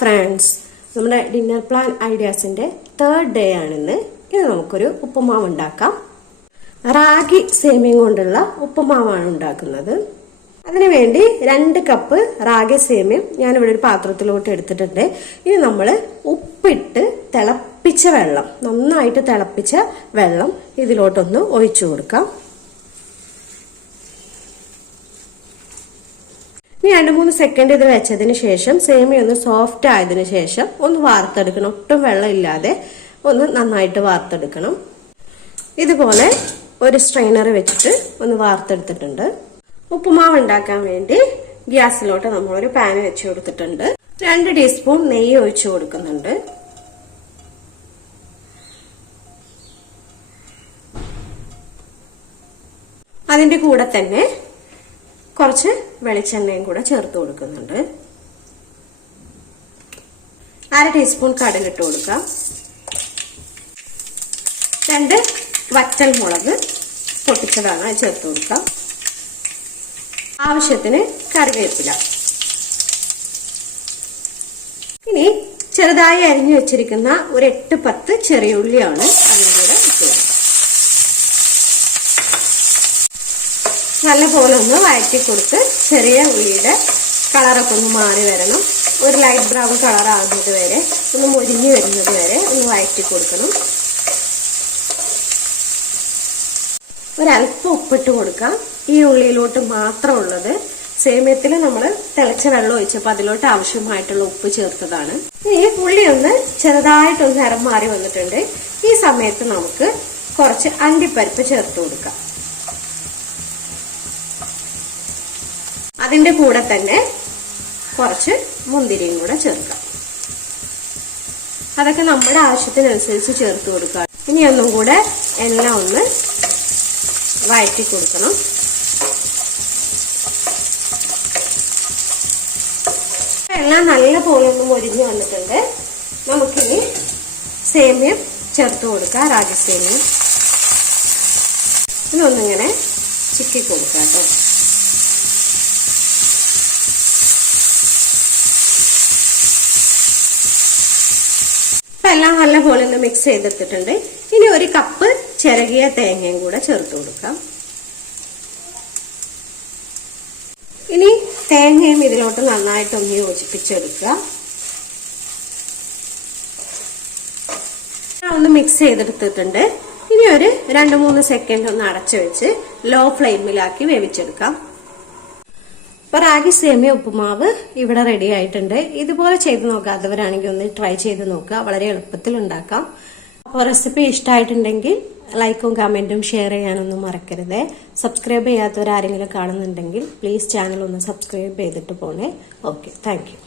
Friends, നമ്മുടെ dinner plan ഐഡിയാസിന്റെ 3rd day ആണിന്ന്. ഇത് നമുക്കൊരു ഉപ്പുമാവ് ഉണ്ടാക്കാം. റാഗി സേമിയ കൊണ്ടുള്ള ഉപ്പുമാവാണ് ഉണ്ടാക്കുന്നത്. അതിനുവേണ്ടി 2 കപ്പ് റാഗി സേമിയം ഞാനിവിടെ ഒരു പാത്രത്തിലോട്ട് എടുത്തിട്ടുണ്ട്. ഇനി നമ്മൾ ഉപ്പിട്ട് തിളപ്പിച്ച വെള്ളം, നന്നായിട്ട് തിളപ്പിച്ച വെള്ളം ഇതിലോട്ടൊന്ന് ഒഴിച്ചു കൊടുക്കാം. ഇനി 2-3 സെക്കൻഡ് ഇത് വെച്ചതിന് ശേഷം സേമിയ ഒന്ന് സോഫ്റ്റ് ആയതിനു ശേഷം ഒന്ന് വാർത്തെടുക്കണം. ഒട്ടും വെള്ളം ഇല്ലാതെ ഒന്ന് നന്നായിട്ട് വാർത്തെടുക്കണം. ഇതുപോലെ ഒരു സ്ട്രെയിനർ വെച്ചിട്ട് ഒന്ന് വാർത്തെടുത്തിട്ടുണ്ട്. ഉപ്പുമാവ് ഉണ്ടാക്കാൻ വേണ്ടി ഗ്യാസിലോട്ട് നമ്മളൊരു പാൻ വെച്ച് കൊടുത്തിട്ടുണ്ട്. 2 ടീസ്പൂൺ നെയ്യ് ഒഴിച്ചു കൊടുക്കുന്നുണ്ട്. അതിന്റെ കൂടെ തന്നെ കുറച്ച് വെളിച്ചെണ്ണയും കൂടെ ചേർത്ത് കൊടുക്കുന്നുണ്ട്. 1/2 ടീസ്പൂൺ കടുകിട്ട് കൊടുക്കാം. 2 വറ്റൽ മുളക് പൊട്ടിച്ചതാണ് ചേർത്ത് കൊടുക്കാം. ആവശ്യത്തിന് കറിവേപ്പില. ഇനി ചെറുതായി അരിഞ്ഞു വെച്ചിരിക്കുന്ന ഒരു 8-10 ചെറിയ ഉള്ളിയാണ് അതിൻ്റെ കൂടെ ഇട്ട് കൊടുക്കുക. നല്ലപോലെ ഒന്ന് വഴറ്റി കൊടുത്ത് ചെറിയ ഉള്ളിയുടെ കളറൊക്കെ ഒന്ന് മാറി വരണം. ഒരു ലൈറ്റ് ബ്രൗൺ കളർ ആകുന്നത് വരെ, ഒന്ന് മൊരിഞ്ഞു വരുന്നത് വരെ ഒന്ന് വഴറ്റി കൊടുക്കണം. ഒരല്പം ഉപ്പിട്ട് കൊടുക്കാം. ഈ ഉള്ളിയിലോട്ട് മാത്രമുള്ളത്. സേമിയത്തിൽ നമ്മൾ തിളച്ച വെള്ളം ഒഴിച്ചപ്പോൾ അതിലോട്ട് ആവശ്യമായിട്ടുള്ള ഉപ്പ് ചേർത്തതാണ്. ഈ ഉള്ളി ഒന്ന് ചെറുതായിട്ടൊന്ന് നിറം മാറി വന്നിട്ടുണ്ട്. ഈ സമയത്ത് നമുക്ക് കുറച്ച് അണ്ടിപ്പരിപ്പ് ചേർത്ത് കൊടുക്കാം. അതിന്റെ കൂടെ തന്നെ കുറച്ച് മുന്തിരിയും കൂടെ ചേർക്കാം. അതൊക്കെ നമ്മുടെ ആവശ്യത്തിനനുസരിച്ച് ചേർത്ത് കൊടുക്കുക. ഇനി ഒന്നും കൂടെ എല്ലാം ഒന്ന് വഴറ്റി കൊടുക്കണം. എല്ലാം നല്ല പോലെ ഒന്ന് മൊരിഞ്ഞു വന്നിട്ടുണ്ട്. നമുക്കിനി സേമിയം ചേർത്ത് കൊടുക്കാം. റാഗി സേമിയം ഇതൊന്നിങ്ങനെ ചിക്കി കൊടുക്കാം കേട്ടോ. എല്ലാം നല്ല പോലെ ഒന്ന് മിക്സ് ചെയ്തെടുത്തിട്ടുണ്ട്. ഇനി 1 കപ്പ് ചിരകിയ തേങ്ങയും കൂടെ ചേർത്ത് കൊടുക്കാം. ഇനി തേങ്ങയും ഇതിലോട്ട് നന്നായിട്ട് ഒന്ന് യോജിപ്പിച്ചെടുക്കുക. ഒന്ന് മിക്സ് ചെയ്തെടുത്തിട്ടുണ്ട്. ഇനി ഒരു 2-3 സെക്കൻഡ് ഒന്ന് അടച്ചു വെച്ച് ലോ ഫ്ലെയിമിലാക്കി വേവിച്ചെടുക്കാം. അപ്പൊ റാഗി സേമിയ ഉപ്പുമാവ് ഇവിടെ റെഡി ആയിട്ടുണ്ട്. ഇതുപോലെ ചെയ്ത് നോക്കാത്തവരാണെങ്കിൽ ഒന്ന് ട്രൈ ചെയ്ത് നോക്കുക. വളരെ എളുപ്പത്തിൽ ഉണ്ടാക്കാം. അപ്പോൾ റെസിപ്പി ഇഷ്ടമായിട്ടുണ്ടെങ്കിൽ ലൈക്കും കമന്റും ഷെയർ ചെയ്യാനൊന്നും മറക്കരുത്. സബ്സ്ക്രൈബ് ചെയ്യാത്തവരാരെങ്കിലും കാണുന്നുണ്ടെങ്കിൽ പ്ലീസ് ചാനൽ ഒന്ന് സബ്സ്ക്രൈബ് ചെയ്തിട്ട് പോണേ. Okay, thank you.